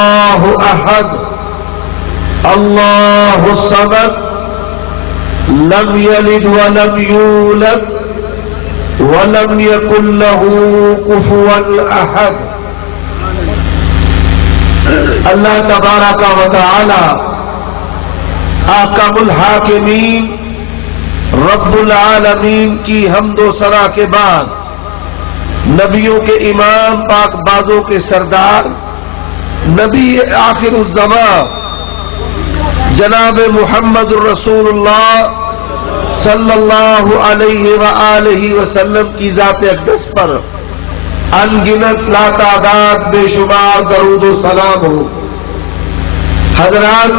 اللہ احد اللہ الصمد لم یلد ولم یولد ولم یکن له کفوا احد۔ اللہ تبارک و تعالی احکم الحاکمین رب العالمین کی حمد و ثنا کے بعد نبیوں کے امام پاک بازوں کے سردار نبی آخر الزمان جناب محمد الرسول اللہ صلی اللہ علیہ وآلہ وسلم کی ذات اقدس پر ان گنت لا تعداد بے شمار درود و سلام ہو۔ حضرات،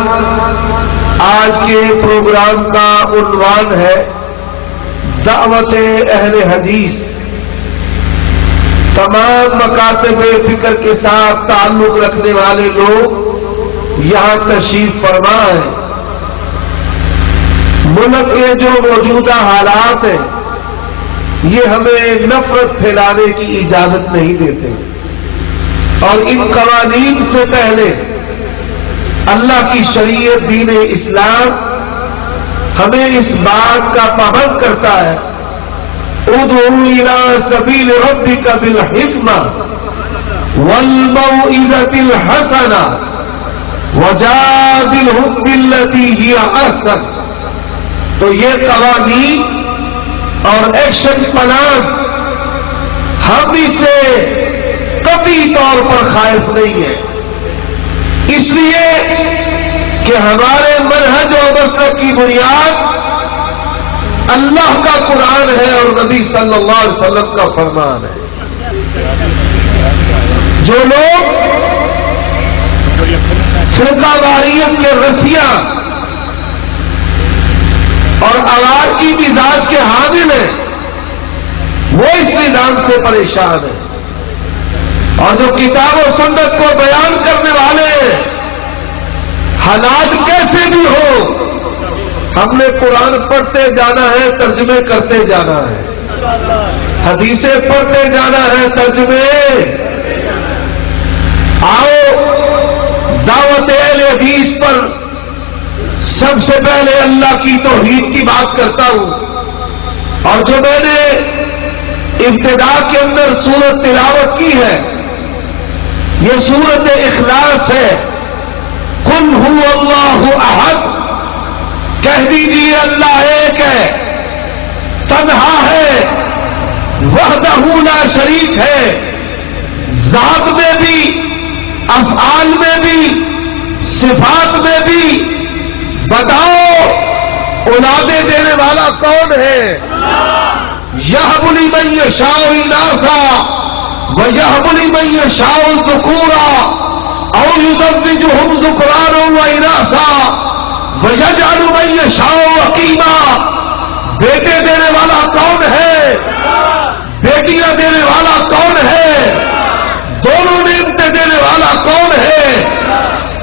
آج کے پروگرام کا عنوان ہے دعوت اہل حدیث۔ تمام مکاتب فکر کے ساتھ تعلق رکھنے والے لوگ یہاں تشریف فرما ہے۔ ملک کے جو موجودہ حالات ہیں یہ ہمیں نفرت پھیلانے کی اجازت نہیں دیتے، اور ان قوانین سے پہلے اللہ کی شریعت دین اسلام ہمیں اس بات کا پابند کرتا ہے ادعو الی سبیل ربک بالحکمہ والموعظۃ الحسنہ وجادلہم بالتی ہی احسن۔ تو یہ قوانین اور ایکشن پلان ہم اسے کبھی طور پر خائف نہیں ہے، اس لیے کہ ہمارے منہج و مسلک کی بنیاد اللہ کا قرآن ہے اور نبی صلی اللہ علیہ وسلم کا فرمان ہے۔ جو لوگ فرقہ واریت کے رسیاں اور آوار کی مزاج کے حامل ہیں وہ اس نظام سے پریشان ہیں، اور جو کتاب و سنت کو بیان کرنے والے ہیں حالات کیسے بھی ہو ہم نے قرآن پڑھتے جانا ہے، ترجمے کرتے جانا ہے، حدیثیں پڑھتے جانا ہے، ترجمے۔ آؤ دعوت اہل حدیث پر سب سے پہلے اللہ کی توحید کی بات کرتا ہوں، اور جو میں نے ابتدا کے اندر سورت تلاوت کی ہے یہ سورت اخلاص ہے۔ قل هو اللہ احد، کہہ دیجیے اللہ ایک ہے، تنہا ہے، وحدہ لا شریک ہے، ذات میں بھی، افعال میں بھی، صفات میں بھی۔ بتاؤ اولادیں دینے والا کون ہے؟ یہب لمن یشاء اناثا ویہب لمن یشاء ذکورا او یزوجہم ذکرانا واناثا ویجعل من یشاء عقیما۔ بیٹے دینے والا کون ہے؟ بیٹیاں دینے والا کون ہے؟ دونوں نعمتیں دینے والا کون ہے؟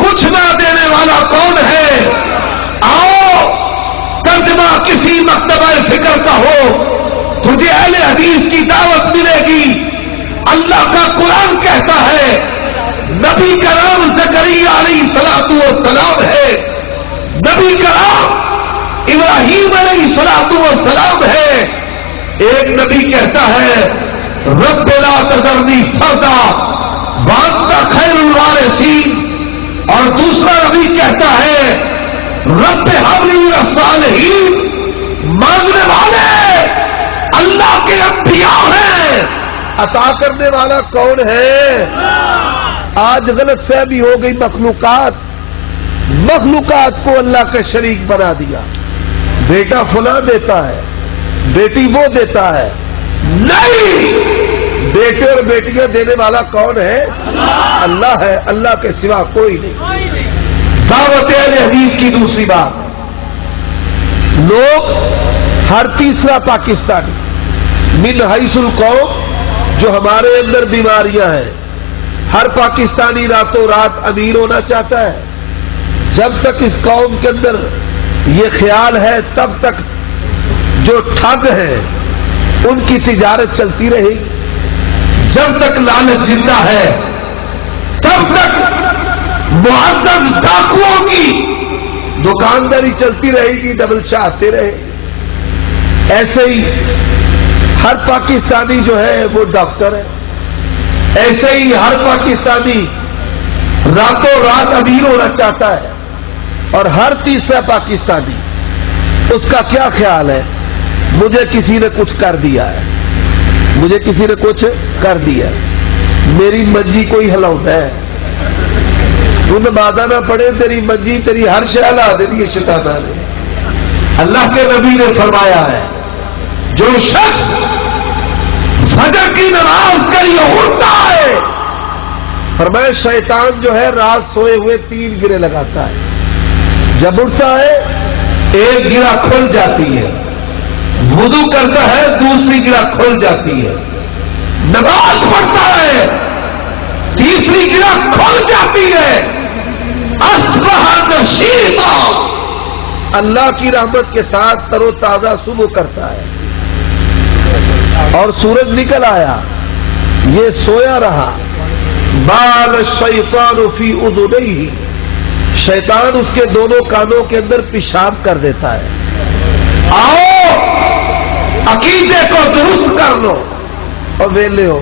کچھ نہ دینے والا کون ہے؟ آؤ ترجمہ کسی مکتبہ فکر کا ہو، تجھے اہل حدیث کی دعوت ملے گی۔ اللہ کا قرآن کہتا ہے، نبی کا نام زکریا علیہ السلام ہے، نبی کا نام ابراہیم علیہ السلام ہے۔ ایک نبی کہتا ہے رب لا تذرنی فردا وانت خیر الوارثین، اور دوسرا نبی کہتا ہے رب ہب لی من الصالحین۔ مانگنے والے اللہ کے انبیاء ہیں، عطا کرنے والا کون ہے؟ آج غلط فہمی ہو گئی، مخلوقات کو اللہ کا شریک بنا دیا، بیٹا فلاں دیتا ہے، بیٹی وہ دیتا ہے۔ نہیں، بیٹے اور بیٹیاں دینے والا کون ہے؟ اللہ ہے، اللہ کے سوا کوئی نہیں۔ دعوت اہل حدیث کی دوسری بات، لوگ ہر تیسرا پاکستانی من حیث القوم، جو ہمارے اندر بیماریاں ہیں، ہر پاکستانی راتوں رات امیر ہونا چاہتا ہے۔ جب تک اس قوم کے اندر یہ خیال ہے تب تک جو ٹھگ ہیں ان کی تجارت چلتی رہے گی۔ جب تک لالچ زندہ ہے تب تک معزز ڈاکوؤں کی دکانداری چلتی رہے گی، ڈبل شاہ آتے رہے۔ ایسے ہی ہر پاکستانی جو ہے وہ ڈاکٹر ہے، ایسے ہی ہر پاکستانی راتوں رات امیر ہونا چاہتا ہے، اور ہر تیسرا پاکستانی اس کا کیا خیال ہے؟ مجھے کسی نے کچھ کر دیا ہے، مجھے کسی نے کچھ کر دیا، میری منجی کوئی ہلاؤندا ہے، تو نمازہ نہ پڑھے تیری منجی تیری ہر شے ہلا دینی ہے شیطانہ نے۔ اللہ کے نبی نے فرمایا ہے جو شخص فجر کی نماز کے لیے اٹھتا ہے، فرمایا شیطان جو ہے رات سوئے ہوئے 3 گرے لگاتا ہے، جب اٹھتا ہے ایک گرہ کھل جاتی ہے، وضو کرتا ہے دوسری گرہ کھل جاتی ہے، نماز پڑھتا ہے تیسری گرہ کھل جاتی ہے، اصبح نشیطا، اللہ کی رحمت کے ساتھ تر و تازہ صبح کرتا ہے، اور سورج نکل آیا، یہ سویا رہا، بال الشیطان فی اذنیہ، شیطان اس کے دونوں کانوں کے اندر پیشاب کر دیتا ہے، آؤ عقیدے کو درست کر لو، اور ویلے ہو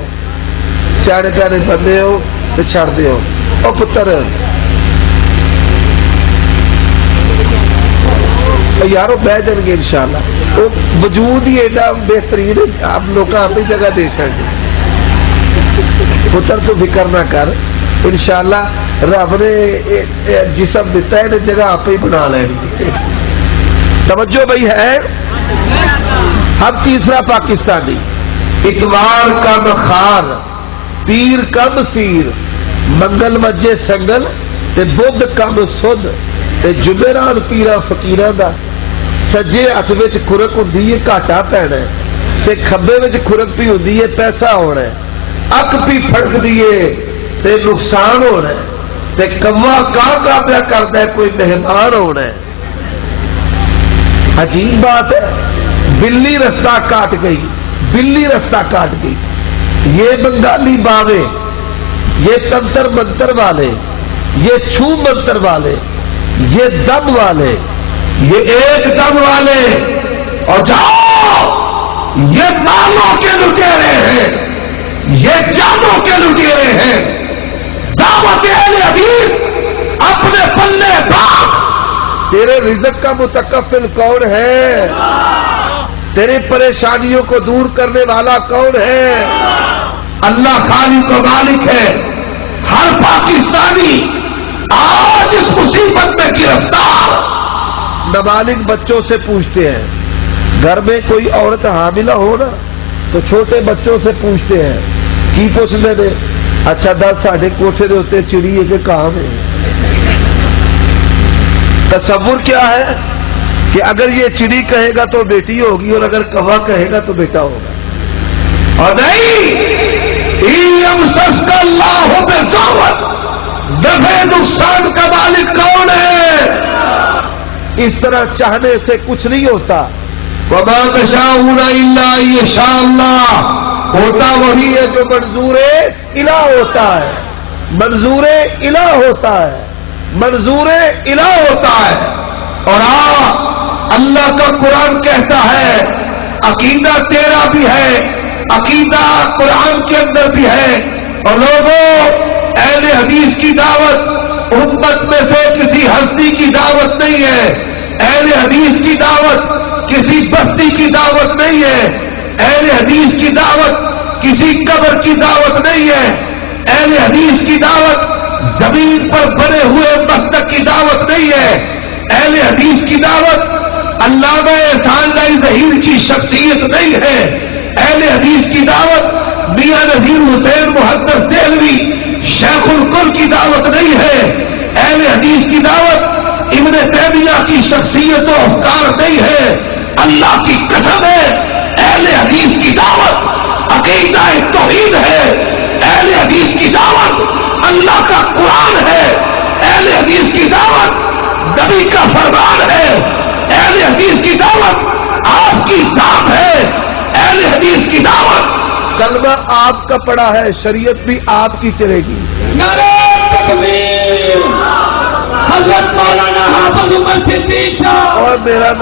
سیاڑے پیارے بندے ہو تو چھڑ دے ہو، اور پتر یارو بہ جان گے انشاءاللہ، وہ وجود ہی ایڈا بہترین ہے، آپ لوگ اپنی جگہ دے چڑھ پتر تو فکر نہ کر، انشاءاللہ رب نے جسم دیتا ہے جگہ آپ ہی بنا لینی۔ توجہ بھائی ہے، ہم تیسرا پاکستانی اتوار کم خار، پیر کم سیر، منگل وجے سنگل تے بدھ کم سدھ تے جمعرات پیرا فقیراں دا، سجے ہاتھ وچ خورک ہوندی ہے گھاٹا پینا ہے، تے کھبے وچ خورک پی ہوندی ہے پیسہ ہونا ہے، اک پی پھڑک دیے تے نقصان ہونا ہے، تے کوا کا پیا کرتا ہے کوئی مہمان ہونا ہے۔ عجیب بات ہے، بلی رستہ کاٹ گئی، بلی رستہ کاٹ گئی، یہ بنگالی باوے، یہ تنتر منتر والے، یہ چھو منتر والے، یہ دم والے، یہ ایک دم والے، اور جاؤ یہ مالوں کے لٹیرے ہیں، یہ جانوں کے لٹیرے ہیں، دعوت اہل حدیث اپنے پلے باندھ، تیرے رزق کا متکفل کون ہے؟ تیری پریشانیوں کو دور کرنے والا کون ہے؟ اللہ خالق و مالک ہے۔ ہر پاکستانی آج اس مصیبت میں گرفتار، نابالغ بچوں سے پوچھتے ہیں، گھر میں کوئی عورت حاملہ ہو نا تو چھوٹے بچوں سے پوچھتے ہیں، کی پوچھتے تھے؟ اچھا دس ساڑھے کوٹھے دے ہوتے چڑی ہے کہ کام ہے؟ تصور کیا ہے کہ اگر یہ چڑی کہے گا تو بیٹی ہوگی، اور اگر کوا کہے گا تو بیٹا ہوگا، اور نہیں، اللہ بالضرورت، نفع نقصان کا مالک کون ہے؟ اس طرح چاہنے سے کچھ نہیں ہوتا، وما تشاءون الا ان یشاء اللہ، ہوتا وہی ہے جو منظور الہ ہوتا ہے، منظور الہ ہوتا ہے، منظور الہ ہوتا ہے۔ اور اللہ کا قرآن کہتا ہے عقیدہ تیرا بھی ہے، عقیدہ قرآن کے اندر بھی ہے، اور لوگوں اہل حدیث کی دعوت امت میں سے کسی ہستی کی دعوت نہیں ہے، اہل حدیث کی دعوت کسی بستی کی دعوت نہیں ہے، اہل حدیث کی دعوت کسی قبر کی دعوت نہیں ہے، اہل حدیث کی دعوت زمین پر بنے ہوئے مسجد کی دعوت نہیں ہے، اہل حدیث کی دعوت علامہ احسان اللہ ظہیر کی شخصیت نہیں ہے، اہل حدیث کی دعوت میاں نذیر حسین محدث دہلوی شیخ القل کی دعوت نہیں ہے، اہل حدیث کی دعوت ابن تیمیہ کی شخصیت و افکار نہیں ہے۔ اللہ کی قسم ہے اہل حدیث کی دعوت عقیدہ توحید ہے، اہل حدیث کی دعوت اللہ کا قرآن ہے، اہل حدیث کی دعوت نبی کا فرمان ہے، اہل حدیث کی دعوت آپ کی ذات ہے، اہل حدیث کی دعوت کلمہ آپ کا پڑا ہے، شریعت بھی آپ کی چلے گی۔ نعرہ تکبیر! حضرت مولانا حافظ عمر صدیق صاحب. اور میرا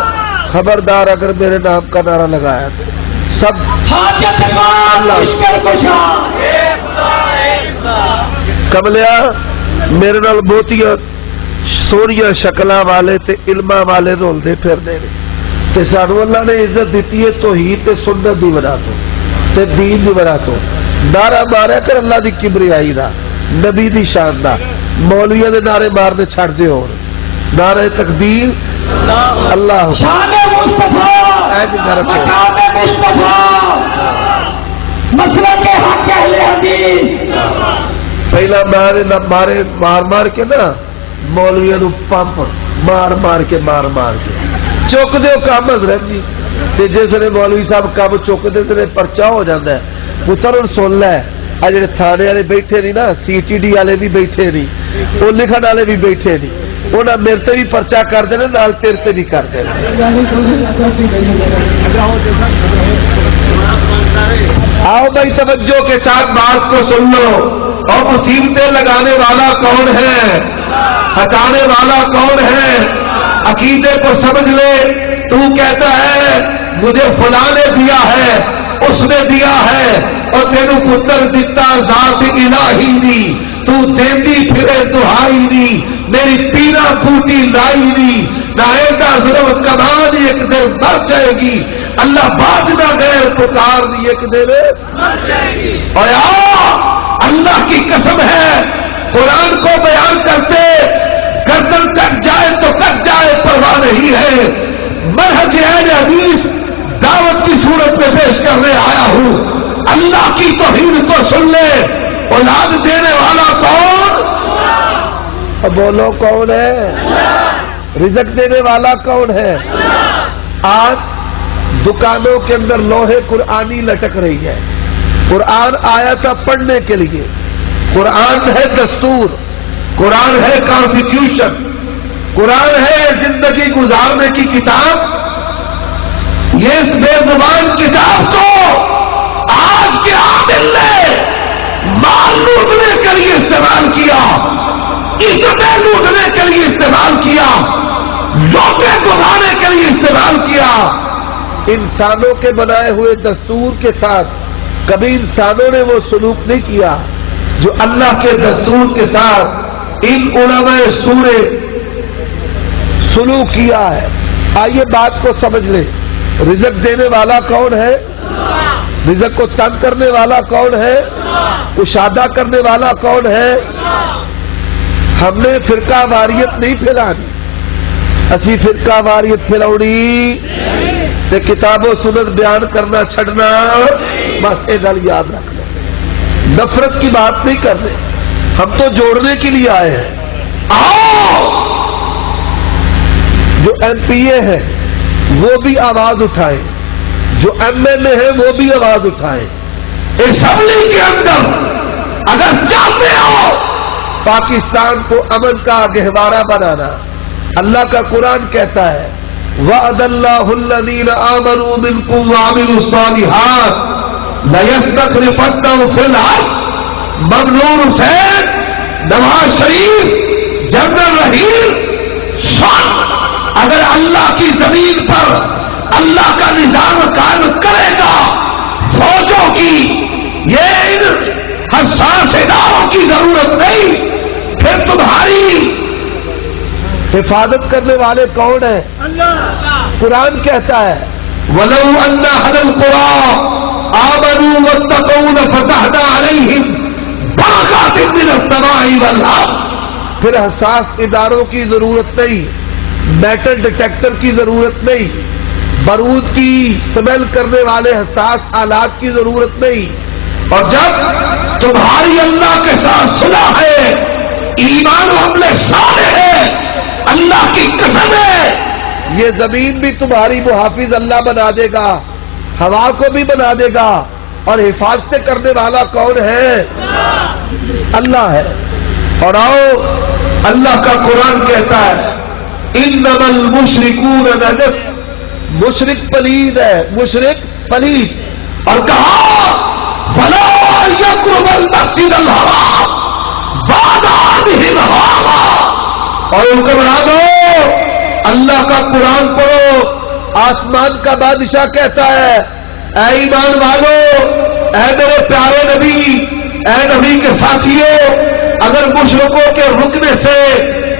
خبردار اگر میرے نام کا نعرہ لگایا تو سب حاجت مان لشکر کشا. کملیا میرے نال بہتیاں سونیاں شکلاں والے تے علماں والے رولدے پھردے نے تے سانو اللہ نے عزت دیتی ہے توحید تے سنت دی وجہ تو تے دین دی وجہ تو. نعرہ ماریا کر اللہ دی کبریائی دا نبی دی شان دا. مولویاں دے نعرے مارنے چھڑ دے ہون. نعرہ تکبیر اللہ شان مصطفیٰ مقام مصطفیٰ مسلک حق اہل حدیث. پہلا مار مار کے نا مولویاں نو پمپ مار کے چک دیو کام حضرت جی. تے جس نے مولوی صاحب کام چک دے تے پرچا ہو جاندا ہے. پتر ہن سن لے آ جڑے تھانے والے بیٹھے نہیں نا سی ٹی ڈی والے بھی بیٹھے نہیں او لکھن والے بھی بیٹھے نہیں انہاں میرے تے بھی پرچا کر دینا نال تیرے تے بھی کر دینا. آؤ بھائی توجہ کے ساتھ بات کو سن لو. اور مصیبتیں لگانے والا کون ہے ہٹانے والا کون ہے. عقیدے کو سمجھ لے. تو کہتا ہے مجھے فلاں نے دیا ہے اس نے دیا ہے اور تینوں پتر دیتا ذات الہی دی تو دیندی پھرے دہائی دی میری پینا پھوٹی لائی دی نائے کا ظلم کمان ایک دن مر جائے گی. اللہ باجنا غیر پکار دی ایک دن مر جائے گی. اور اللہ کی قسم ہے قرآن کو بیان کرتے گردن کٹ جائے تو کٹ جائے پرواہ نہیں ہے. منہج اہل حدیث دعوت کی صورت میں پیش کرنے آیا ہوں. اللہ کی توحید کو سن لے. اولاد دینے والا کون؟ بولو کون ہے؟ رزق دینے والا کون ہے؟ آج دکانوں کے اندر لوہے قرآنی لٹک رہی ہے. قرآن آیا تھا پڑھنے کے لیے. قرآن ہے دستور. قرآن ہے کانسٹیٹیوشن. قرآن ہے زندگی گزارنے کی کتاب. یہ اس بے زبان کتاب کو آج کے عامل نے مال لوٹنے کے لیے استعمال کیا, عزتیں لوٹنے کے لیے استعمال کیا, لوٹیں گزارنے کے لیے استعمال کیا. انسانوں کے بنائے ہوئے دستور کے ساتھ کبھی انسانوں نے وہ سلوک نہیں کیا جو اللہ کے دستور کے ساتھ ان علماء سورے سلوک کیا ہے. آئیے بات کو سمجھ لیں. رزق دینے والا کون ہے؟ رزق کو تنگ کرنے والا کون ہے؟ کشادہ کرنے والا کون ہے؟ ہم نے فرقہ واریت نہیں پھیلانی. اسی فرقہ واریت پھیلاؤنی تے کتاب و سنت بیان کرنا چھڑنا بس یہ گل یاد رکھ لیں. نفرت کی بات نہیں کر رہے, ہم تو جوڑنے کے لیے آئے ہیں. آؤ جو ایم پی اے ہے وہ بھی آواز اٹھائے, جو ایم ایل اے ہے وہ بھی آواز اٹھائے. اسمبلی کے اندر اگر چاہتے ہو پاکستان کو امن کا گہوارہ بنانا, اللہ کا قرآن کہتا ہے وعد اللہ الذین آمنوا منکم وعملوا الصالحات لیستخلفنہم فی الارض. ممنون حسین, نواز شریف, جنرل رحیل اگر اللہ کی زمین پر اللہ کا نظام قائم کرے گا, فوجوں کی یہ حساس اداروں کی ضرورت نہیں, پھر تمہاری حفاظت کرنے والے کون ہیں؟ قرآن کہتا ہے وَلَوْ أَنَّ أَهْلَ الْقُرَىٰ آمَنُوا وَاتَّقَوْا لَفَتَحْنَا عَلَيْهِمْ بَرَكَاتٍ مِّنَ السَّمَاءِ وَالْأَرْضِ. پھر حساس اداروں کی ضرورت نہیں, میٹل ڈیٹیکٹر کی ضرورت نہیں, بارود کی سمیل کرنے والے حساس آلات کی ضرورت نہیں. اور جب تمہاری اللہ کے ساتھ صلح ہے, ایمان و عمل صالح ہے, اللہ کی قسم ہے یہ زمین بھی تمہاری محافظ اللہ بنا دے گا, ہوا کو بھی بنا دے گا. اور حفاظتیں کرنے والا کون ہے؟ اللہ ہے. اور آؤ اللہ کا قرآن کہتا ہے انما المشرکون نجس, مشرک پلید ہے, مشرک پلید. اور کہا فلا يقرب المسجد الحرام بعد عامهم هذا, اور حکمرانوں اللہ کا قرآن پڑھو. آسمان کا بادشاہ کہتا ہے اے ایمان والو، اے میرے پیارے نبی، اے نبی کے ساتھیوں، اگر مشرکوں کے رکنے سے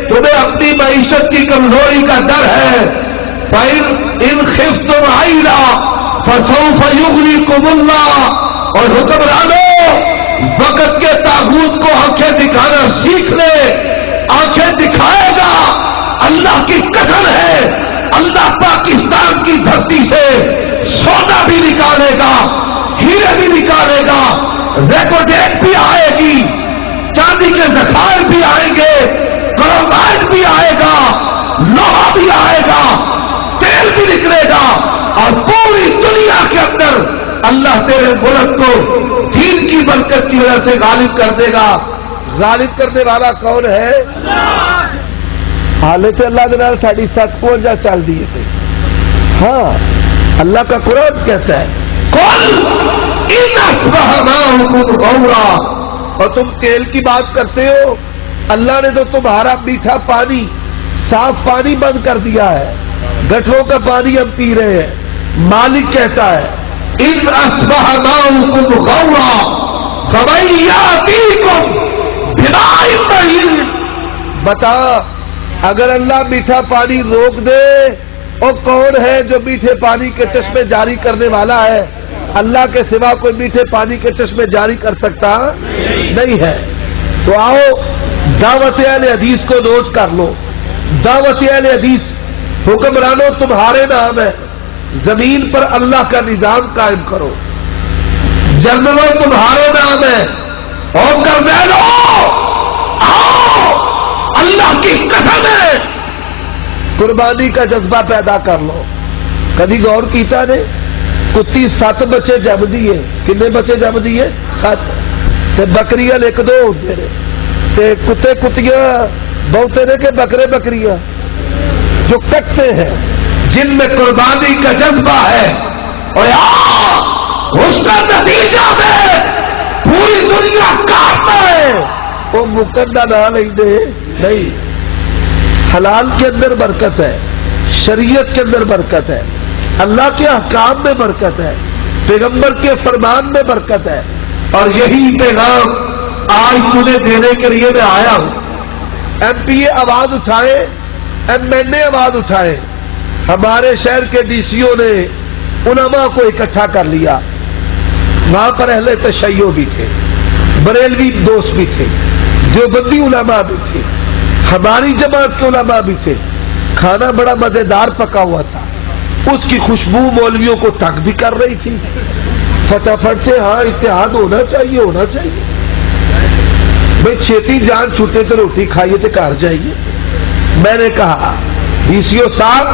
تمہیں اپنی معیشت کی کمزوری کا ڈر ہے، فَإِنْ خِفْتُمْ عَيْلًا فَسَوْفَ يُغْنِيكُمُ اللَّهُ. اور حکمرانوں وقت کے طاغوت کو آنکھیں دکھانا سیکھ لے، آنکھیں دکھائے گا. اللہ کی قسم ہے اللہ پاکستان کی دھرتی سے سونا بھی نکالے گا، ہیرے بھی نکالے گا، ریکوڈیٹ بھی آئے گی، چاندی کے ذخائر بھی آئیں گے، کرومائٹ بھی آئے گا، لوہا بھی آئے گا، تیل بھی نکلے گا، اور پوری دنیا کے اندر اللہ تیرے ملک کو دین کی برکت کی وجہ سے غالب کر دے گا. غالب کرنے والا کون ہے؟ حالت اللہ کے نال ساڑی 7 چل دیے تھے. ہاں اللہ کا قرآن کہتا ہے قل ان اصبح ماؤکم غورا. اور تم تیل کی بات کرتے ہو، اللہ نے تو تمہارا میٹھا پانی، صاف پانی بند کر دیا ہے، گٹروں کا پانی ہم پی رہے ہیں. مالک کہتا ہے ان اصبح ماؤکم غورا فمن یاتیکم بماء مہین. بتا اگر اللہ میٹھا پانی روک دے، اور کون ہے جو میٹھے پانی کے چشمے جاری کرنے والا ہے؟ اللہ کے سوا کوئی میٹھے پانی کے چشمے جاری کر سکتا نہیں ہے. تو آؤ دعوت اہل حدیث کو نوٹ کر لو. دعوت اہل حدیث حکمرانوں تمہارے نام ہے، زمین پر اللہ کا نظام قائم کرو. جنرلوں تمہارے نام ہے، اور کرنیلوں آؤ اللہ کی قسم ہے قربانی کا جذبہ پیدا کر لو. کبھی غور کیتا نے کتی 7 بچے جم دیے. کتنے بچے جم دیے؟ 7. تے بکریاں 1-2 ہوتے نے، تے کتے کتیاں بہتے نے کہ بکرے بکریاں جو کٹتے ہیں، جن میں قربانی کا جذبہ ہے. اور اس کا نتیجہ میں پوری دنیا کاٹتا ہے. وہ مقدہ نہ نہیں دے نہیں. حلال کے اندر برکت ہے، شریعت کے اندر برکت ہے، اللہ کے احکام میں برکت ہے، پیغمبر کے فرمان میں برکت ہے. اور یہی پیغام آج تمہیں دینے کے لیے میں آیا ہوں. ایم پی اے آواز اٹھائے، ایم این اے آواز اٹھائے. ہمارے شہر کے ڈی سی او نے علماء کو اکٹھا کر لیا. وہاں پر اہل تشیع بھی تھے، بریلوی دوست بھی تھے، دیوبندی علماء بھی تھے، ہماری جماعت کے علماء بھی تھے. کھانا بڑا مزیدار پکا ہوا تھا، اس کی خوشبو مولویوں کو تنگ بھی کر رہی تھی. فٹافٹ سے ہاں اتحاد ہونا چاہیے، ہونا چاہیے بھائی، چھیتی جان چھوٹے تو روٹی کھائیے تو گھر جائیے. میں نے کہا ڈی سی او صاحب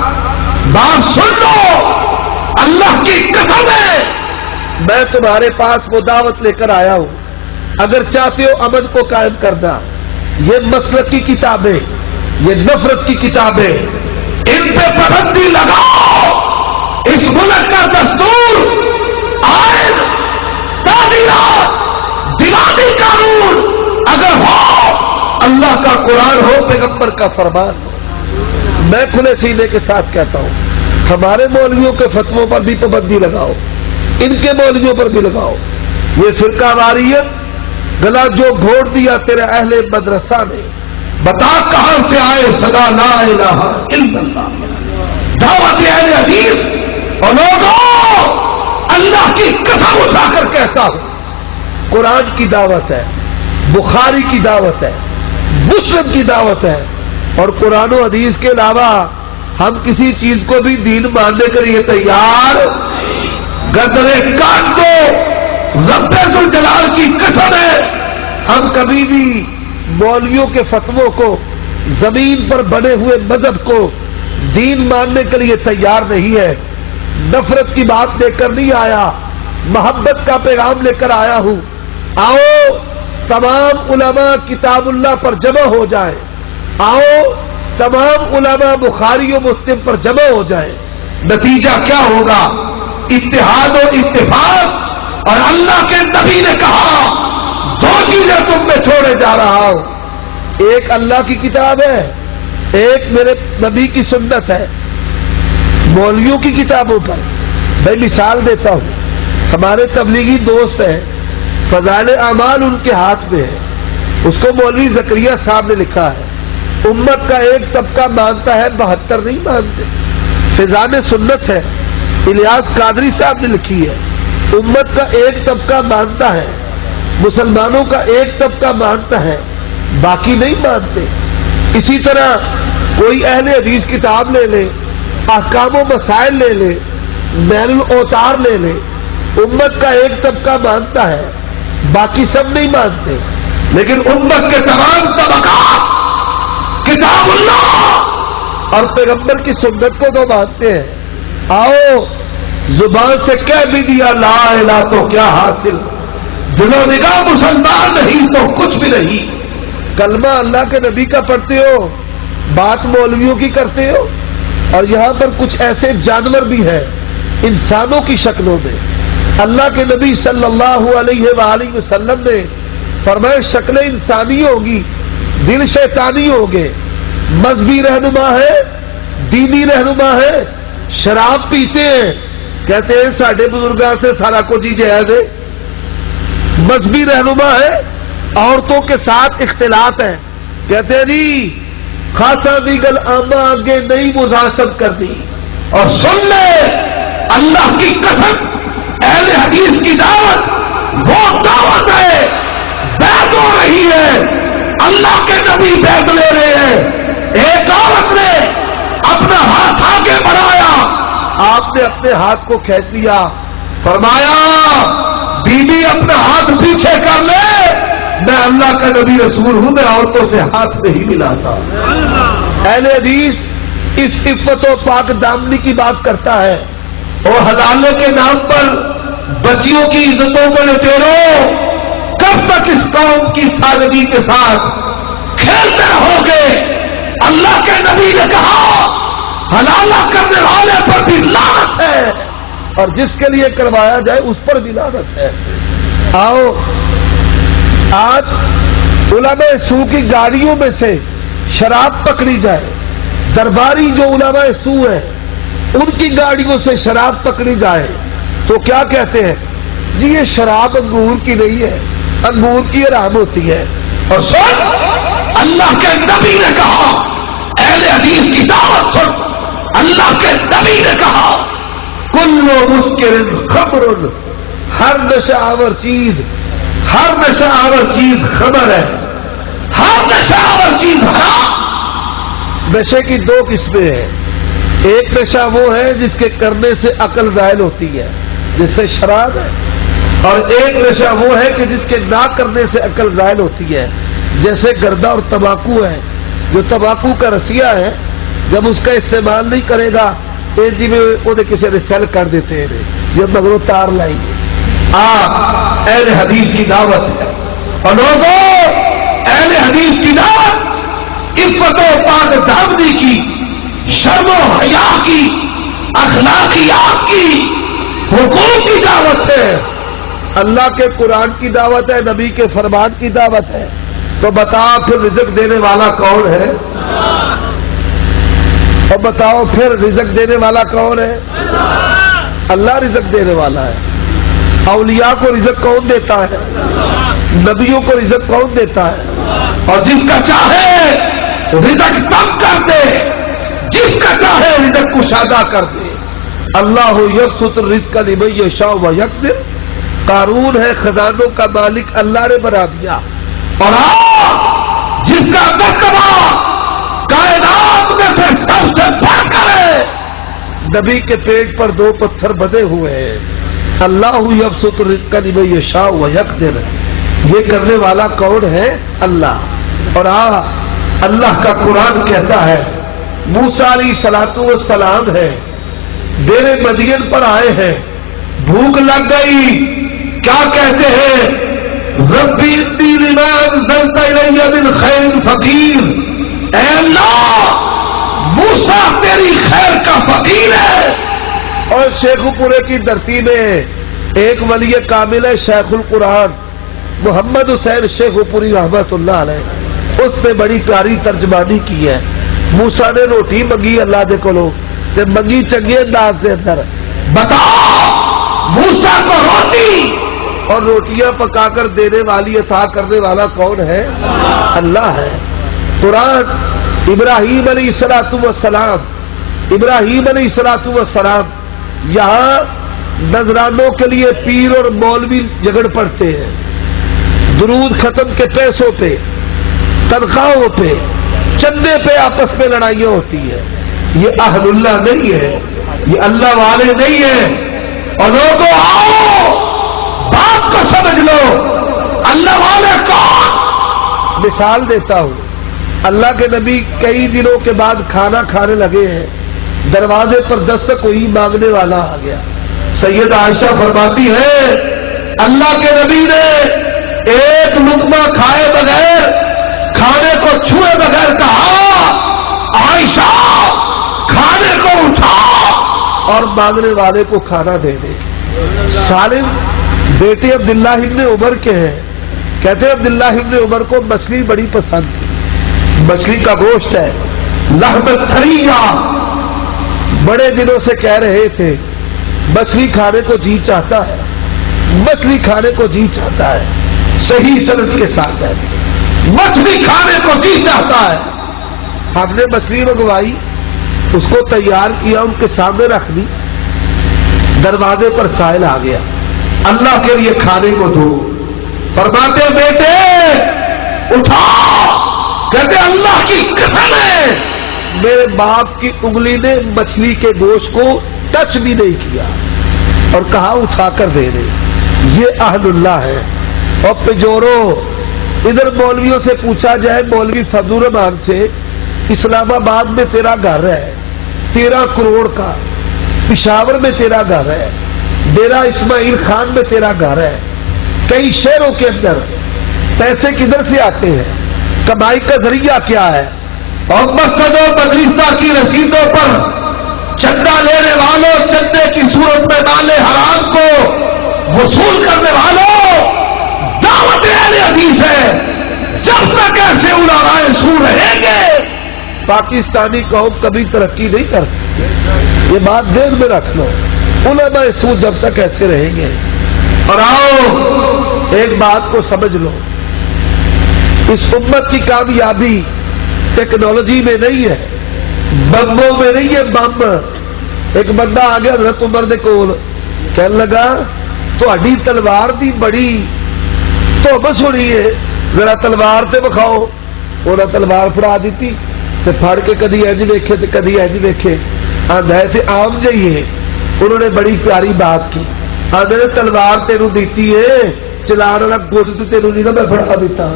بات سن لو، اللہ کی قسم ہے میں تمہارے پاس وہ دعوت لے کر آیا ہوں. اگر چاہتے ہو امن کو قائم کرنا، یہ مسلک کی کتابیں، یہ نفرت کی کتابیں، ان پہ پابندی لگاؤ. اس ملک کا دستور، آئین، تعمیرات، دیوانی قانون اگر ہو، اللہ کا قرآن ہو، پیغمبر کا فرمان ہو. میں کھلے سینے کے ساتھ کہتا ہوں ہمارے مولویوں کے فتووں پر بھی پابندی لگاؤ، ان کے مولویوں پر بھی لگاؤ. یہ فرقہ واریت گلا جو گھوڑ دیا تیرے اہل مدرسہ نے، بتا کہاں سے آئے صدا لا الہ الا اللہ. دعوت اہل حدیث اور لوگوں اللہ کی قسم اٹھا کر کہتا ہوں قرآن کی دعوت ہے، بخاری کی دعوت ہے، مسلم کی دعوت ہے. اور قرآن و حدیث کے علاوہ ہم کسی چیز کو بھی دین ماننے کے لیے تیار. گردنے کاٹ دو، رب ذوالجلال کی قسم ہے ہم کبھی بھی مولویوں کے فتووں کو، زمین پر بنے ہوئے مذہب کو دین ماننے کے لیے تیار نہیں ہے. نفرت کی بات لے کر نہیں آیا، محبت کا پیغام لے کر آیا ہوں. آؤ تمام علماء کتاب اللہ پر جمع ہو جائیں، آؤ تمام علماء بخاری و مسلم پر جمع ہو جائیں. نتیجہ کیا ہوگا؟ اتحاد و اتفاق. اور اللہ کے نبی نے کہا 2 چیزیں تم میں چھوڑے جا رہا ہوں. ایک اللہ کی کتاب ہے، ایک میرے نبی کی سنت ہے، مولویوں کی کتابوں پر میں مثال دیتا ہوں، ہمارے تبلیغی دوست ہیں، فضائل اعمال ان کے ہاتھ میں ہے، اس کو مولوی زکریا صاحب نے لکھا ہے، امت کا ایک طبقہ مانتا ہے 72 نہیں مانتے، فضائل سنت ہے، الیاس قادری صاحب نے لکھی ہے، امت کا ایک طبقہ مانتا ہے، مسلمانوں کا ایک طبقہ مانتا ہے، باقی نہیں مانتے۔ اسی طرح کوئی اہل حدیث کتاب لے لے، احکام و مسائل لے لے، نیل الاوتار لے لے، امت کا ایک طبقہ مانتا ہے، باقی سب نہیں مانتے، لیکن امت کے تمام طبقات کتاب اللہ اور پیغمبر کی سنت کو تو مانتے ہیں۔ آؤ زبان سے کہہ بھی دیا لا الہ تو کیا حاصل، دل و نگاہ مسلمان نہیں تو کچھ بھی نہیں، کلمہ اللہ کے نبی کا پڑھتے ہو، بات مولویوں کی کرتے ہو، اور یہاں پر کچھ ایسے جانور بھی ہیں انسانوں کی شکلوں میں۔ اللہ کے نبی صلی اللہ علیہ وآلہ وسلم نے فرمایا شکلیں انسانی ہوگی، دل شیطانی ہوگے، مذہبی رہنما ہے، دینی رہنما ہے، شراب پیتے ہیں، کہتے ہیں ساڈے بزرگاں سے سارا کچھ ہی جائز ہے، مذہبی رہنما ہے، عورتوں کے ساتھ اختلاط ہے، کہتے ہیں نہیں خاصا دی گل آما آگے نہیں مذاکرت کرنی، اور سن لے اللہ کی قسم اہل حدیث کی دعوت وہ دعوت ہے، بیعت ہو رہی ہے، اللہ کے نبی بیعت لے رہے ہیں، ایک عورت نے اپنا ہاتھ آگے بڑھایا، آپ نے اپنے ہاتھ کو کھینچ لیا، فرمایا بی بی اپنا ہاتھ پیچھے کر لے، میں اللہ کا نبی رسول ہوں، میں عورتوں سے ہاتھ نہیں ملاتا۔ اہل حدیث اس عفت و پاک دامنی کی بات کرتا ہے، اور حلالے کے نام پر بچیوں کی عزتوں کو لٹیرو، کب تک اس قوم کی سادگی کے ساتھ کھیلتے رہو گے؟ اللہ کے نبی نے کہا حلالہ کرنے والے پر بھی لعنت ہے، اور جس کے لیے کروایا جائے اس پر بھی لعنت ہے۔ آؤ آج علماء سو کی گاڑیوں میں سے شراب پکڑی جائے، درباری جو علماء سو ہیں ان کی گاڑیوں سے شراب پکڑی جائے تو کیا کہتے ہیں؟ جی یہ شراب انگور کی نہیں ہے، انگور کی حرام ہوتی ہے۔ اور سن اللہ کے نبی نے کہا، اہل حدیث کی دعوت سن، اللہ کے نبی نے کہا کل مسکر خمر، ہر نشہ آور چیز، ہر نشہ آور چیز خمر ہے، ہر نشہ آور چیز حرام۔ نشے کی دو قسمیں ہیں، ایک نشہ وہ ہے جس کے کرنے سے عقل زائل ہوتی ہے جس سے شراب ہے، اور ایک نشہ وہ ہے کہ جس کے نہ کرنے سے عقل زائل ہوتی ہے جیسے گردہ اور تمباکو ہے۔ جو تمباکو کا رسیہ ہے جب اس کا استعمال نہیں کرے گا جی میں وہ کسی نے سیل کر دیتے ہیں، جب مگرو تار لائیں گے۔ اہل حدیث کی دعوت ہے، اور لوگوں اہل حدیث کی دعوت عفت و پاک دامنی کی، شرم و حیا کی، اخلاقیات کی، حقوق کی دعوت ہے، اللہ کے قرآن کی دعوت ہے، نبی کے فرمان کی دعوت ہے۔ تو بتا پھر رزق دینے والا کون ہے؟ اور بتاؤ پھر رزق دینے والا کون ہے؟ اللہ رزق دینے والا ہے۔ اولیاء کو رزق کون دیتا ہے؟ نبیوں کو رزق کون دیتا ہے؟ اور جس کا چاہے رزق تم کر دے، جس کا چاہے رزق کشادہ کر دے۔ اللہ یبسط الرزق لمن یشاء ویقدر، قارون ہے خزانوں کا مالک، اللہ نے بنا دیا، اور جس کا مرتبہ کائنات میں سے سب سے بڑھ کر ہے، نبی کے پیٹ پر 2 پتھر بدے ہوئے ہیں۔ اللہ یبسط الرزق لمن یشاء ویقدر، یہ کرنے والا کون ہے؟ اللہ۔ اور اللہ کا قرآن کہتا ہے موسیٰ علیہ السلام ہے، ڈیر مدین پر آئے ہیں، بھوک لگ گئی، کیا کہتے ہیں؟ ربی انی لما انزلت الی من خیر فقیر، اے اللہ موسیٰ تیری خیر کا فقیر ہے۔ اور شیخ پورے کی دھرتی میں ایک ولی کامل ہے، شیخ القرآن محمد حسین شیخ پوری رحمت اللہ علیہ، اس نے بڑی پیاری ترجمانی کی ہے۔ موسا نے روٹی منگی اللہ دے کولو تے منگی چنگے انداز دے اندر. بتاؤ موسا کو روٹی اور روٹیاں پکا کر دینے والی عطا کرنے والا کون ہے؟ اللہ ہے. قرآن ابراہیم علیہ السلام ابراہیم علیہ السلام یہاں نذرانوں کے لیے پیر اور مولوی جھگڑ پڑتے ہیں، درود ختم کے پیسوں پہ، تنخواہوں پہ، چندے پہ آپس میں لڑائیاں ہوتی ہیں. یہ اہل اللہ نہیں ہے، یہ اللہ والے نہیں ہیں. اور لوگوں آؤ بات کو سمجھ لو، اللہ والے کون؟ مثال دیتا ہوں. اللہ کے نبی کئی دنوں کے بعد کھانا کھانے لگے ہیں، دروازے پر دستک ہوئی، مانگنے والا آ گیا. سید عائشہ فرماتی ہے اللہ کے نبی نے ایک لقمہ کھائے بغیر، کھانے کو چھوئے بغیر کہا عائشہ کھانے کو اٹھا اور مانگنے والے کو کھانا دے دے. سالم بیٹے عبداللہ ابن عمر کے ہیں، کہتے ہیں عبداللہ ابن عمر کو مچھلی بڑی پسند تھی. مچھلی کا گوشت ہے، لحم طریہ، بڑے دنوں سے کہہ رہے تھے مچھلی کھانے کو جی چاہتا ہے، مچھلی کھانے کو جی چاہتا ہے. صحیح سند کے ساتھ ہے، مچھلی کھانے کو جی چاہتا ہے. ہم نے مچھلی منگوائی، اس کو تیار کیا، ان کے سامنے رکھ دی. دروازے پر سائل آ گیا، اللہ کے لیے کھانے کو دو. فرماتے بیٹے اٹھا، کہتے اللہ کی قسم ہے میرے باپ کی انگلی نے مچھلی کے گوشت کو ٹچ بھی نہیں کیا، اور کہا اٹھا کر دے دے. یہ اہل اللہ ہے. اور پجورو ادھر مولویوں سے پوچھا جائے، مولوی فضل الرحمان سے، اسلام آباد میں تیرا گھر ہے 13 کروڑ کا، پشاور میں تیرا گھر ہے، ڈیرہ اسماعیل خان میں تیرا گھر ہے، کئی شہروں کے اندر پیسے کدھر سے آتے ہیں؟ کمائی کا ذریعہ کیا ہے؟ اور مسجدوں مدرسہ کی رسیدوں پر چندہ لینے والوں، چندے کی صورت میں مال حرام کو وصول کرنے والوں، دعوت اہل حدیث ہے جب تک ایسے علماء سو رہیں گے پاکستانی قوم کبھی ترقی نہیں کر سکتی. یہ بات ذہن میں رکھ لو، علماء سو جب تک ایسے رہیں گے. اور آؤ ایک بات کو سمجھ لو، اس امت کی کامیابی ٹیکنالوجی میں نہیں ہے، بمبوں میں نہیں ہے. بم ایک بندہ آ گیا حضرت عمر دے کول، کہنے لگا تہاڈی تلوار دی بڑی توبس ہونی ہے، ذرا تلوار تے بکھاؤ. انہاں تلوار پھڑا دیتی تے پھڑ کے کدی انج ویکھے تے کدی انج ویکھے. آندا ہے تے عام جہی ہے. انہوں نے بڑی پیاری بات کی، آندے نے تلوار تینوں دیتی ہے، چلان والا گٹ تے تینوں نہیں نا میں پھڑا دیتا.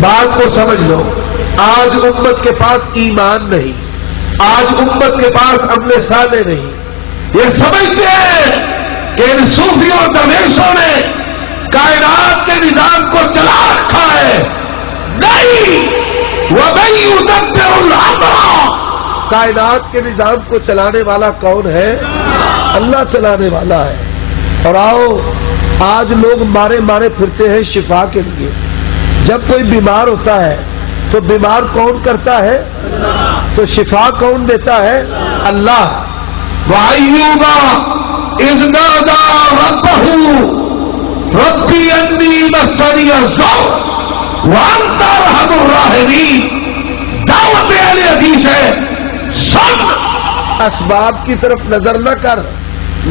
بات کو سمجھ لو، آج امت کے پاس ایمان نہیں، آج امت کے پاس عمل صالح نہیں. یہ سمجھتے ہیں کہ ان صوفیوں اور درویشوں نے کائنات کے نظام کو چلا رکھا ہے. نہیں، وَمَن يُدَبِّرُ الْأَمْرَ، کائنات کے نظام کو چلانے والا کون ہے؟ اللہ چلانے والا ہے. اور آؤ آج لوگ مارے مارے پھرتے ہیں شفا کے لیے. جب کوئی بیمار ہوتا ہے تو بیمار کون کرتا ہے؟ تو شفا کون دیتا ہے؟ اللہ. وَأَيُّوبَ إِذْ نَادَىٰ رَبَّهُ رَبِّ أَنِّي مَسَّنِيَ الضُّرُّ وَأَنتَ أَرْحَمُ الرَّاحِمِينَ. دعوت اہل حدیث ہے، سن اسباب کی طرف نظر نہ کر.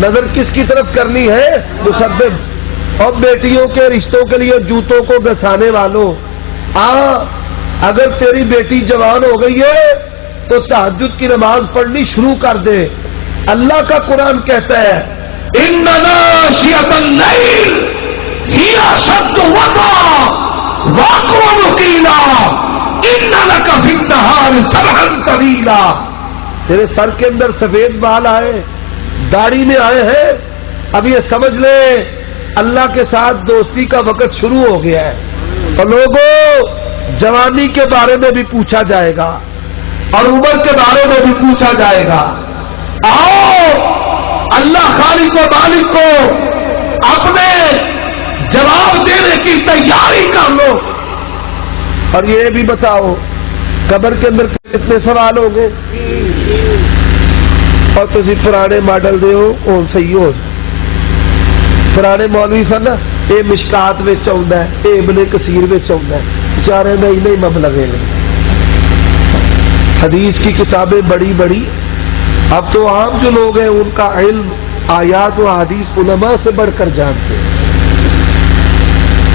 نظر کس کی طرف کرنی ہے؟ مسبب. اور بیٹیوں کے رشتوں کے لیے جوتوں کو گسانے والوں، اگر تیری بیٹی جوان ہو گئی ہے تو تہجد کی نماز پڑھنی شروع کر دے. اللہ کا قرآن کہتا ہے إِنَّ نَاشِئَةَ اللَّيْلِ هِيَ أَشَدُّ وَطْئًا وَأَقْوَمُ قِيلًا إِنَّ لَكَ فِي النَّهَارِ سَبْحًا طَوِيلًا. تیرے سر کے اندر سفید بال آئے، داڑھی میں آئے ہیں، اب یہ سمجھ لے اللہ کے ساتھ دوستی کا وقت شروع ہو گیا ہے. اور لوگوں جوانی کے بارے میں بھی پوچھا جائے گا اور عمر کے بارے میں بھی پوچھا جائے گا. آؤ اللہ خالق و مالک کو اپنے جواب دینے کی تیاری کر لو. اور یہ بھی بتاؤ قبر کے اندر کتنے سوال ہوں گے؟ اور تسی پرانے ماڈل دے ہو کون صحیح ہو پرانے مولوی سن نا اے مشکات وچ آوندا ہے اے ابن کثیر وچ آوندا ہے بیچارے دا ہی نہیں مبلغ ہے حدیث کی کتابیں بڑی بڑی اب تو عام جو لوگ ہیں ان کا علم آیات و حدیث علماء سے بڑھ کر جانتے ہیں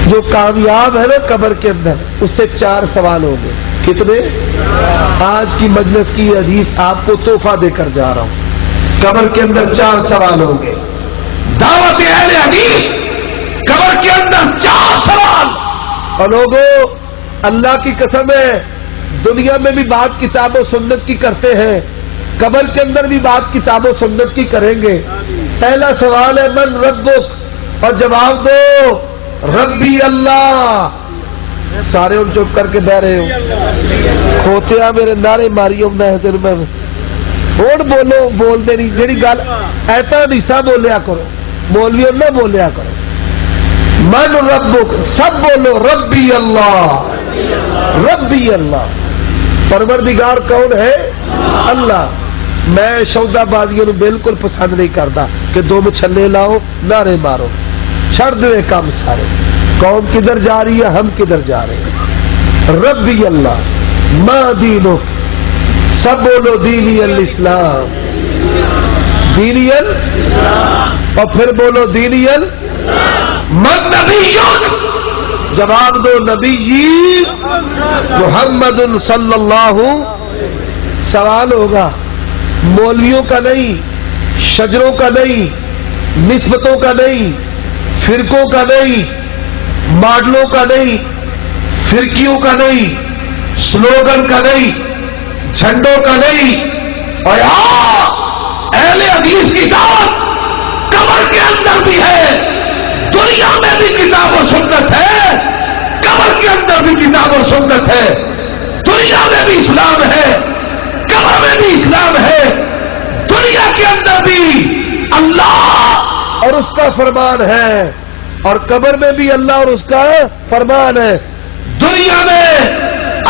جو کامیاب ہے نا قبر کے اندر اس سے 4 سوال ہوں گے کتنے؟ آج کی مجلس کی حدیث آپ کو تحفہ دے کر جا رہا ہوں قبر کے اندر 4 سوال ہوں گے دعوت اہل حدیث قبر کے اندر 4 سوال اور لوگوں اللہ کی قسم ہے دنیا میں بھی بات کتاب و سنت کی کرتے ہیں قبر کے اندر بھی بات کتاب و سنت کی کریں گے پہلا سوال ہے من ربک اور جواب دو ربی اللہ سارے ان چپ کر کے بہ رہے ہو کھوتیا میرے نعرے ماری ہوں میں بولو بولتے نہیں جیڑی گل ایسا نیسا بولیا کرو مولویوں نہ بولیا کرو من ربک سب بولو ربی اللہ ربی اللہ پروردگار کون ہے؟ اللہ میں سودا بازیوں نو بالکل پسند نہیں کرتا کہ 2 چھلے لاؤ نعرے مارو چھڑ دو یہ کام سارے قوم کدھر جا رہی ہے ہم کدھر جا رہے ہیں ربی اللہ ما دینو سب بولو دینی الاسلام دینی اور پھر بولو دینی من نبیون جواب دو نبی محمد صلی اللہ سوال ہوگا مولویوں کا نہیں شجروں کا نہیں نسبتوں کا نہیں فرقوں کا نہیں ماڈلوں کا نہیں فرقیوں کا نہیں سلوگن کا نہیں جھنڈوں کا نہیں اور اہل حدیث کی دعوت قبر کے اندر بھی ہے دنیا میں بھی کتاب و سنت ہے قبر کے اندر بھی کتاب و سنت ہے دنیا میں بھی اسلام ہے قبر میں بھی اسلام ہے دنیا کے اندر بھی اللہ اور اس کا فرمان ہے اور قبر میں بھی اللہ اور اس کا فرمان ہے دنیا میں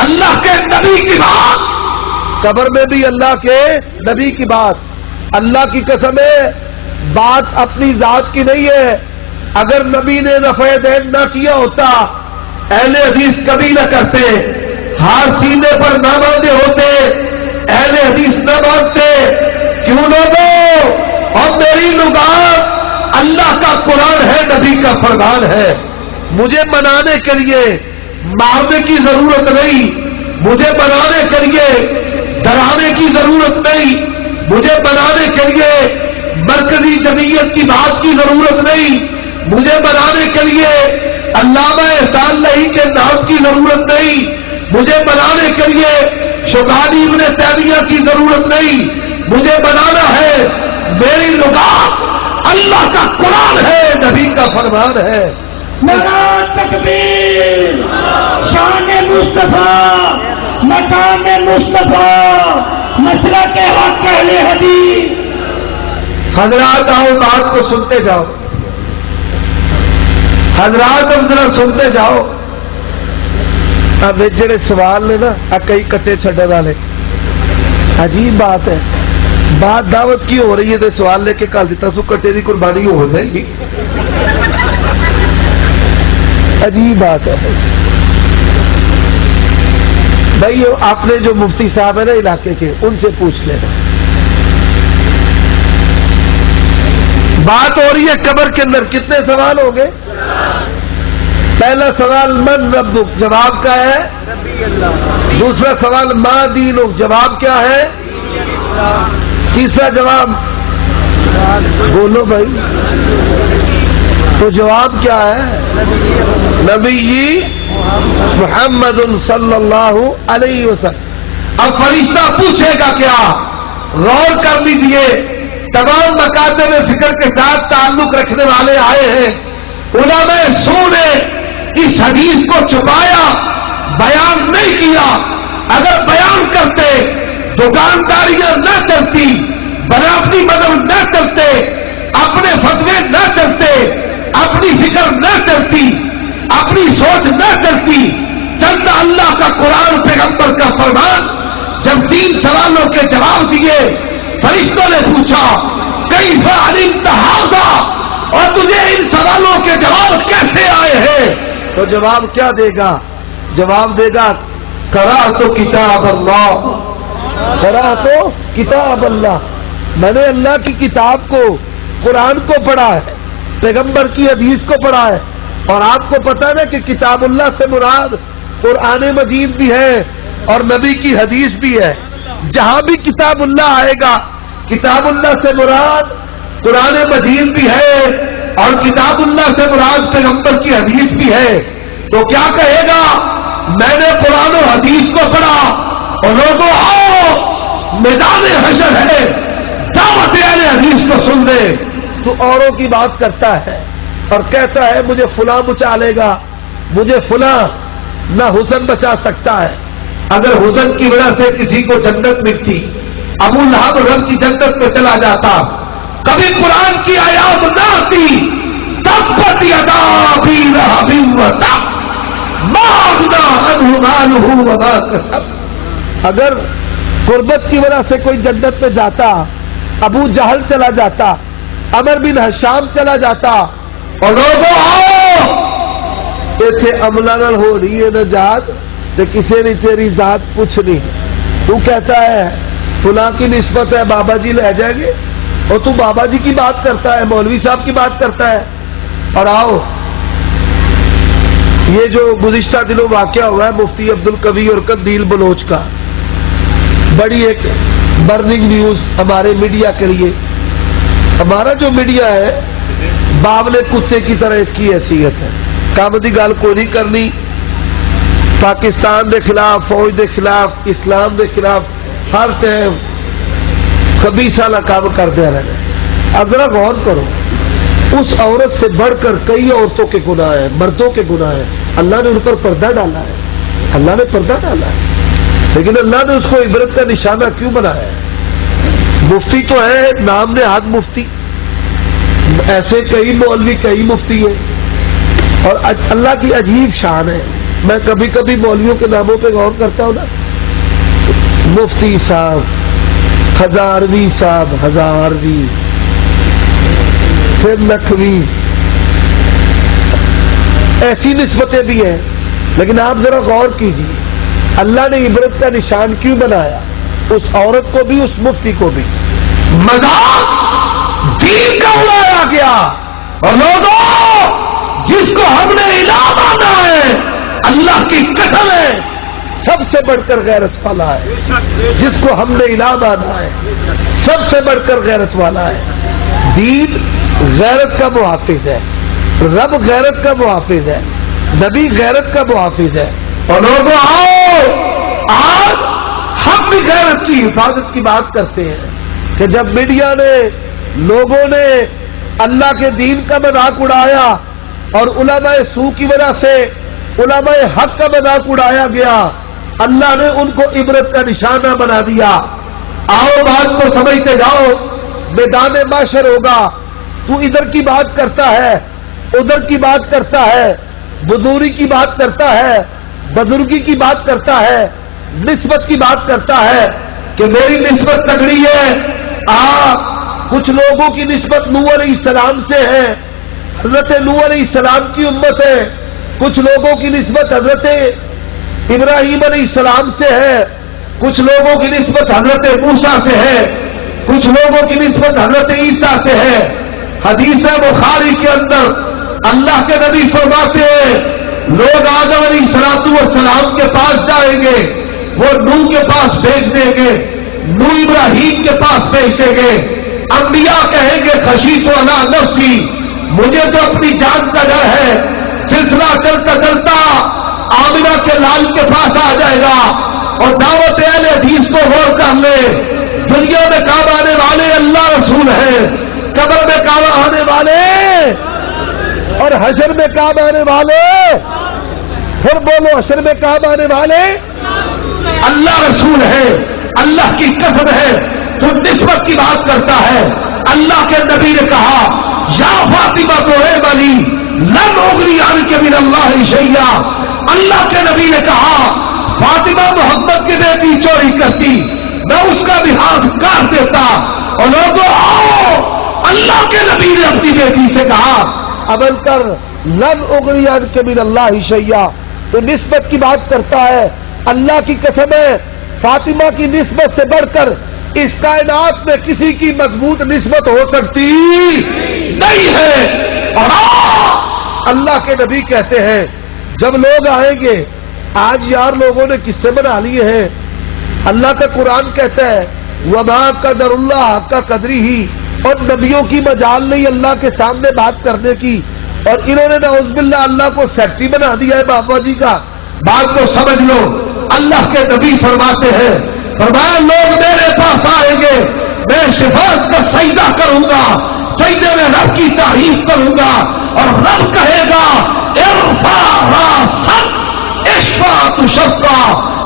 اللہ کے نبی کی بات قبر میں بھی اللہ کے نبی کی بات اللہ کی قسم ہے بات اپنی ذات کی نہیں ہے اگر نبی نے رفع دین نہ کیا ہوتا اہل حدیث کبھی نہ کرتے ہار سینے پر نہ باندھے ہوتے اہل حدیث نہ باندھتے کیوں لوگوں اور میری لغات اللہ کا قرآن ہے نبی کا فرمان ہے مجھے منانے کے لیے مارنے کی ضرورت نہیں مجھے بنانے کے لیے ڈرانے کی ضرورت نہیں مجھے بنانے کے لیے مرکزی جمعیت کی بات کی ضرورت نہیں مجھے بنانے کے لیے علامہ احسان اللہ کے نام کی ضرورت نہیں مجھے بنانے کے لیے شوکانی ابن تیمیہ کی ضرورت نہیں مجھے بنانا ہے میری لغات اللہ کا قرآن ہے نبی کا فرمان ہے نعرہ تکبیر شان مصطفیٰ مقام مصطفیٰ مسلک حق اہل حدیث حضرات آؤ بات کو سنتے جاؤ حضرات ہم ذرا سنتے جاؤ اب جڑے سوال نے نا کئی کٹے چھڈن والے عجیب بات ہے بات دعوت کی ہو رہی ہے تو سوال لے کے کل دیتا سو کٹے کی قربانی ہو جائے گی عجیب بات ہے بھائی اپنے جو مفتی صاحب ہے نا علاقے کے ان سے پوچھ لینا بات ہو رہی ہے قبر کے اندر کتنے سوال ہوں گے پہلا سوال من ربک جواب کیا ہے دوسرا سوال ما دینک جواب کیا ہے تیسرا جواب بولو بھائی تو جواب کیا ہے نبی محمد صلی اللہ علیہ وسلم اب فرشتہ پوچھے گا کیا غور کر لیجئے تمام مکاتب فکر کے ساتھ تعلق رکھنے والے آئے ہیں علماء سو نے اس حدیث کو چھپایا بیان نہیں کیا اگر بیان کرتے دکانداریاں نہ چلتی بناوٹی بدل نہ چلتے اپنے فتوے نہ چلتے اپنی فکر نہ چلتی اپنی سوچ نہ چلتی چند اللہ کا قرآن پیغمبر کا فرمان 3 سوالوں کے جواب دیے. فرشتوں نے پوچھا کیف علمت ھذا، اور تجھے ان سوالوں کے جواب کیسے آئے ہیں؟ تو جواب کیا دے گا؟ جواب دے گا قرأت کتاب اللہ، قرأت کتاب اللہ، میں نے اللہ کی کتاب کو، قرآن کو پڑھا ہے، پیغمبر کی حدیث کو پڑھا ہے. اور آپ کو پتہ نا کہ کتاب اللہ سے مراد قرآن مجید بھی ہے اور نبی کی حدیث بھی ہے. جہاں بھی کتاب اللہ آئے گا کتاب اللہ سے مراد قرآن مجید بھی ہے اور کتاب اللہ سے مراد پیغمبر کی حدیث بھی ہے. تو کیا کہے گا؟ میں نے قرآن و حدیث کو پڑھا، اور لوگوں آؤ میدان حشر ہے، دعوت اہل حدیث کو سن لے. تو اوروں کی بات کرتا ہے اور کہتا ہے مجھے فلاں بچا لے گا، مجھے فلاں نہ حسن بچا سکتا ہے. اگر حسن کی وجہ سے کسی کو جنت ملتی، ابو لہب رب کی جنت میں چلا جاتا، کبھی قرآن کی آیات نہ آتی، تبت یدا ابی لہب وتب ما اغنی عنہ مالہ وما کسب. اگر قربت کی وجہ سے کوئی جنت میں جاتا، ابو جہل چلا جاتا، عمر بن ہشام چلا جاتا، اور لوگوں آؤ ایتھے عملہ نال ہو رہی ہے نجات تے کسی نے تیری ذات پوچھنی. تو کہتا ہے فلاں کی نسبت ہے بابا جی لے جائیں گے، اور تو بابا جی کی بات کرتا ہے، مولوی صاحب کی بات کرتا ہے. اور آؤ یہ جو گزشتہ دنوں واقعہ ہوا ہے مفتی عبدالقوی اور قندیل بلوچ کا، بڑی ایک برننگ نیوز ہمارے میڈیا کے لیے. ہمارا جو میڈیا ہے باولے کتے کی طرح اس کی حیثیت ہے. کام دی گل کوئی نہیں کرنی، پاکستان دے خلاف، فوج دے خلاف، اسلام دے خلاف ہر ٹائم خبیثانہ کام کردے رہنا. اب ذرا غور کرو، اس عورت سے بڑھ کر کئی عورتوں کے گناہ ہیں، مردوں کے گناہ ہیں. اللہ نے ان پر پردہ ڈالا ہے، اللہ نے پردہ ڈالا ہے، لیکن اللہ نے اس کو عبرت کا نشانہ کیوں بنایا ہے؟ مفتی تو ہے، نام نہاد مفتی، ایسے کئی مولوی کئی مفتی ہیں، اور اللہ کی عجیب شان ہے. میں کبھی کبھی مولویوں کے ناموں پہ غور کرتا ہوں نا، مفتی صاحب، ہزاروی صاحب، ہزاروی، پھر لکھوی، ایسی نسبتیں بھی ہیں. لیکن آپ ذرا غور کیجیے اللہ نے عبرت کا نشان کیوں بنایا؟ اس عورت کو بھی اس مفتی کو بھی مذاق دین کا اڑایا گیا. اور لوگوں جس کو ہم نے الہ مانا ہے اللہ کی قسم ہے سب سے بڑھ کر غیرت والا ہے. جس کو ہم نے الہ مانا ہے سب سے بڑھ کر غیرت والا ہے. دین غیرت کا محافظ ہے، رب غیرت کا محافظ ہے، نبی غیرت کا محافظ ہے. اور لوگوں آؤ آج ہم بھی غیرت کی حفاظت کی بات کرتے ہیں کہ جب میڈیا نے، لوگوں نے اللہ کے دین کا مذاق اڑایا اور علماء سو کی وجہ سے علماء حق کا مذاق اڑایا گیا، اللہ نے ان کو عبرت کا نشانہ بنا دیا. آؤ بات کو سمجھتے جاؤ، میدان معاشر ہوگا. تو ادھر کی بات کرتا ہے، ادھر کی بات کرتا ہے، بزرگی کی بات کرتا ہے، بزرگی کی بات کرتا ہے، نسبت کی بات کرتا ہے کہ میری نسبت تگڑی ہے. کچھ لوگوں کی نسبت نوح علیہ السلام سے ہے، حضرت نوح علیہ السلام کی امت ہے. کچھ لوگوں کی نسبت حضرت ابراہیم علیہ السلام سے ہے، کچھ لوگوں کی نسبت حضرت موسیٰ سے ہے، کچھ لوگوں کی نسبت حضرت عیسیٰ سے ہے. حدیث بخاری کے اندر اللہ کے نبی فرماتے ہیں لوگ آدم علیہ السلام کے پاس جائیں گے، وہ نوح کے پاس بھیج دیں گے، نوح ابراہیم کے پاس بھیج دیں گے. انبیاء کہیں گے خشیت علی نفسی، مجھے تو اپنی جان کا ڈر ہے. سلسلہ چلتا چلتا آمنہ کے لال کے پاس آ جائے گا اور دعوت اہل حدیث کو غور کر لے. دنیا میں کام آنے والے اللہ رسول ہیں، قبر میں کام آنے والے اور حشر میں کام آنے والے. پھر بولو حشر میں کام آنے والے اللہ رسول ہے. اللہ کی قسم ہے تو نسبت کی بات کرتا ہے. اللہ کے نبی نے کہا یا فاطمہ تو اے ولی لن اغنی عنک من اللہ شیئا. اللہ کے نبی نے کہا فاطمہ محمد کی بیٹی چوری کرتی میں اس کا بھی ہاتھ کاٹ دیتا. اور لوگوں آؤ، اللہ کے نبی نے اپنی بیٹی سے کہا عمل کر، لن اغنی عنک من اللہ شیئا. تو نسبت کی بات کرتا ہے، اللہ کی قسم ہے فاطمہ کی نسبت سے بڑھ کر اس کائنات میں کسی کی مضبوط نسبت ہو سکتی نہیں ہے. اور اللہ کے نبی کہتے ہیں جب لوگ آئیں گے، آج یار لوگوں نے قصے بنا لیے ہیں. اللہ کا قرآن کہتا ہے وما قدر اللہ حق قدری ہی، اور نبیوں کی مجال نہیں اللہ کے سامنے بات کرنے کی، اور انہوں نے نعوذ باللہ اللہ کو سیکٹری بنا دیا ہے بابا جی کا. بات کو سمجھ لو، اللہ کے نبی فرماتے ہیں، فرمایا لوگ میرے پاس آئیں گے، میں شفاعت کا سجدہ کروں گا، سجدے میں رب کی تعریف کروں گا، اور رب کہے گا ارفع راسک اشفع تشفع.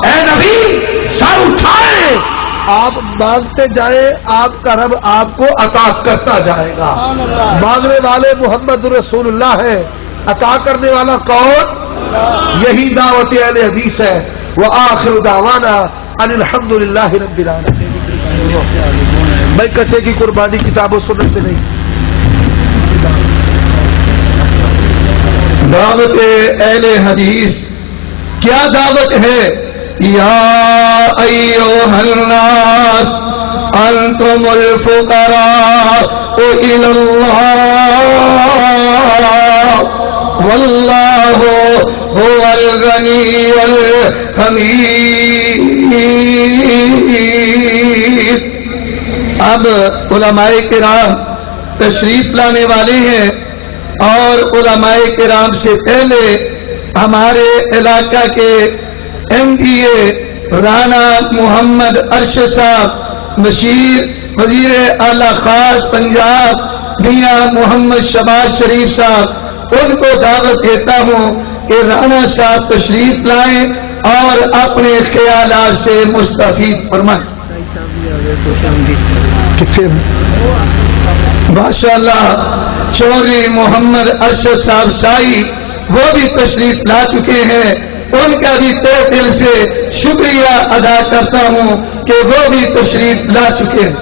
اے نبی سر اٹھائے، آپ مانگتے جائیں، آپ کا رب آپ کو عطا کرتا جائے گا. مانگنے والے محمد رسول اللہ ہے، عطا کرنے والا کون؟ یہی دعوت اہل حدیث ہے. وآخر دعوانا ان الحمد للہ رب العالمین. میں کچے کی قربانی کتاب و سنت سے نہیں. دعوت اہل حدیث کیا دعوت ہے؟ یا ایھا الناس انتم الفقراء الی اللہ واللہ هو الغنی الحمید. اب علماء کرام تشریف لانے والے ہیں، اور علماء کرام سے پہلے ہمارے علاقہ کے ایم ڈی اے رانا محمد ارشد صاحب، مشیر وزیر اعلی خاص پنجاب میاں محمد شہباز شریف صاحب، ان کو دعوت دیتا ہوں کہ رانا صاحب تشریف لائیں اور اپنے خیالات سے مستفید فرمائیں. ماشاءاللہ چودھری محمد ارشد صاحب سائی وہ بھی تشریف لا چکے ہیں، ان کا بھی تہ دل سے شکریہ ادا کرتا ہوں کہ وہ بھی تشریف لا چکے ہیں.